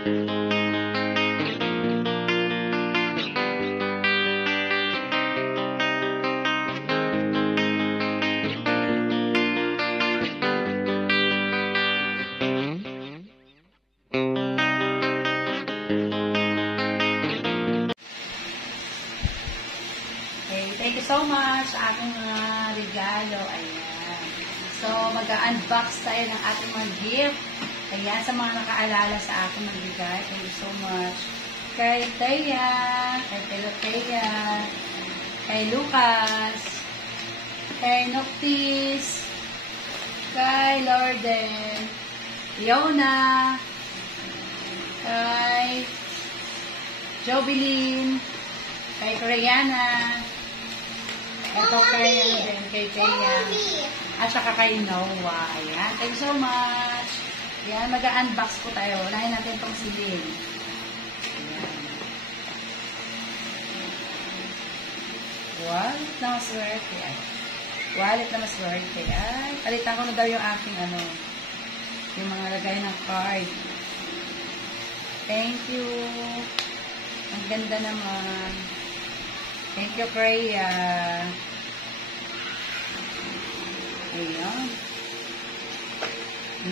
Thank you so much sa aking mga regalo. Ayan. So, mag-unbox tayo ng ating mga gift. Ayan, sa mga nakaalala sa aking mga regalo. Thank you so much. Kay Thea, kay Pelotea, kay Lucas, kay Noctis, kay Lorden, Fiona, kay Jovelyn, kay Koreana, ito kay Thea, at saka kay Noah. Ayan, thank you so much. Ayan, mag-unbox po tayo. Unahin natin itong silin. Wallet na maswerte. Ay, wallet na maswerte. Ay, palitan ko na daw yung aking yung mga lagay ng card. Thank you. Ang ganda naman. Thank you, Freya. Ayan.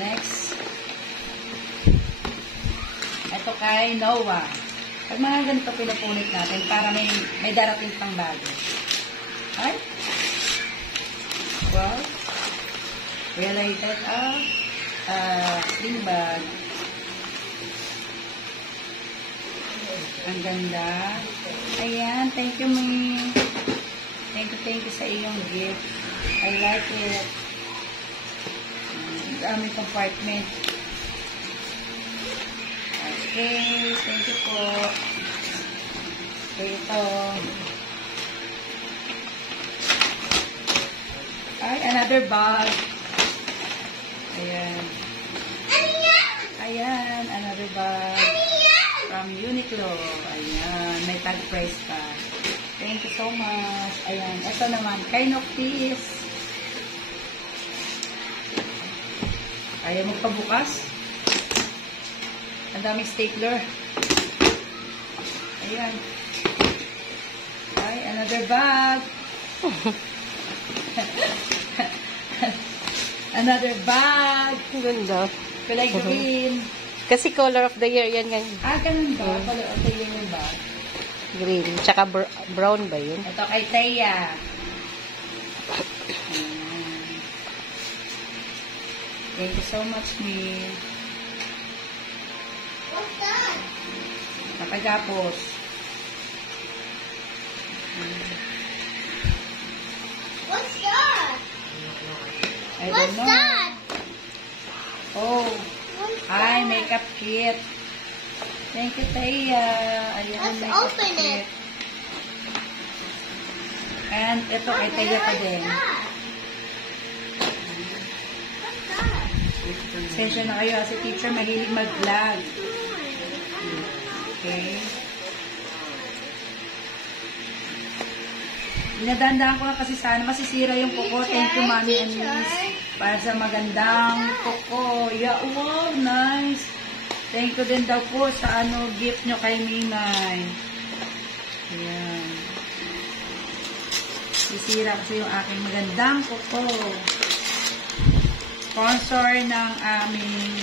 Next. Ito kay Noah. Pag mga ganito pinupunit natin para may darating pang bago. Ay. Wow. Related sling bag. Ang ganda. Ayan. Thank you, me. Thank you sa iyong gift. I like it. Daming compartment. Okay. Thank you po. Okay, ito. Ay, another bag. Ayan. Ayan, another bag. From Uniqlo. Ayan, may tag price pa. Thank you so much. Ayan, ito naman, kay Noctis. Ayaw magpabukas. Ang daming stapler. Ayan. Ay, another bag. Another bag. Ganda. Kulay green. Kasi color of the year yan nga. Ganun ba? Color of the year ba? Green. Tsaka brown ba yun? Ito kay Thea. Thank you so much, me. What's that? Nakagapos. What's that? I don't What's know. that? Oh. What's Ay, that? makeup kit. Thank you, Thea. Ayan, Let's makeup open kit. it. And ito kay Thea pa din. Sensya na kayo kasi teacher mahilig mag-vlog. Okay. Dinadandaan ko lang kasi sana masisira yung kuko. Thank you, Mami Anis. Para sa magandang kuko. Yeah, wow, nice. Thank you din daw po sa gift nyo kay Ninay. Ayan. Sisira kasi yung aking magandang kuko. Sponsor ng aming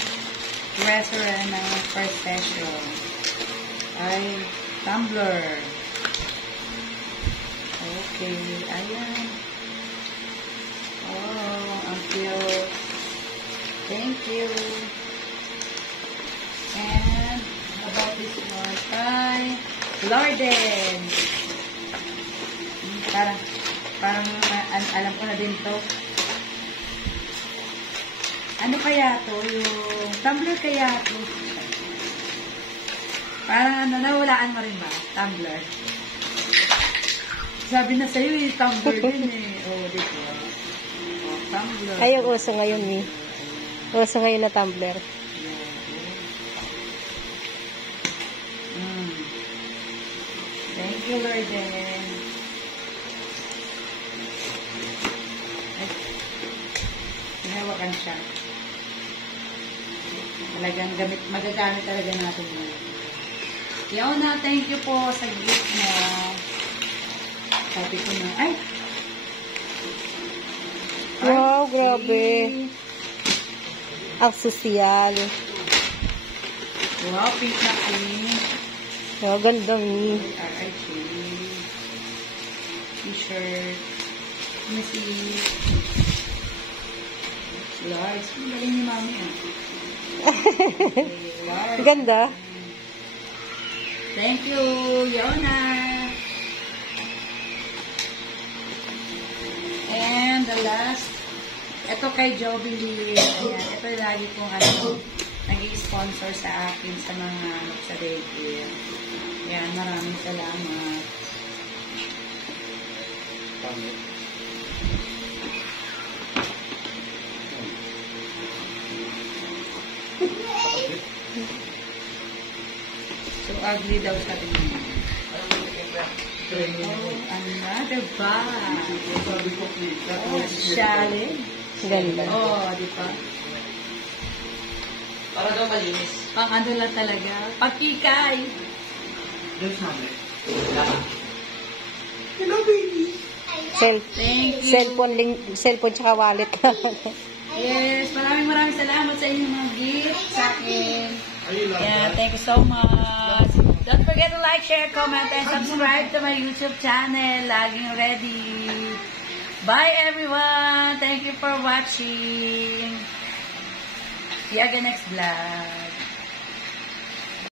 restaurant ng first session ay tumbler. Okay, ayan. Oh, ang cute. Thank you. And how about this one? Kay Lorden. Parang alam ko na din to. Ano kaya to? Yung tumbler kaya to? Parang nawalaan mo rin ba? Tumbler. Sabi na sa'yo tumbler din Oh, dito. Oh, tumbler. Ay, yung uso ngayon Uso ngayon na tumbler. Thank you, Lorden. Hinawakan siya. Talagang magagamit talaga natin yun. Yona, thank you po sa gift mo. Sabi ko na, ay! Wow, grabe. Ang sosyal. Wow, pink na pink. Wow, ganda mi. RRG. T-shirt. Missy. Large. Ang galing ni mami ah. Okay, large. Ganda. Thank you, Yona. And the last, ito kay Joby Lee. Ayan, ito lagi pong nag-i-sponsor sa akin sa mga sa radio. Ayan, maraming salamat. So ugly daw sabi niya. Oh, another bag. Oh, challenge. Ganda. Oh, di ba? Para daw malinis. Pang ano lang talaga. Pagkikay. Doon sa amin. Thank you. Cellphone tsaka wallet lang. Yes, maraming salamat sa inyong mga gift sa akin. Yeah, thank you so much. Don't forget to like, share, comment, and subscribe to my YouTube channel. Laging ready. Bye everyone. Thank you for watching. See you again next vlog.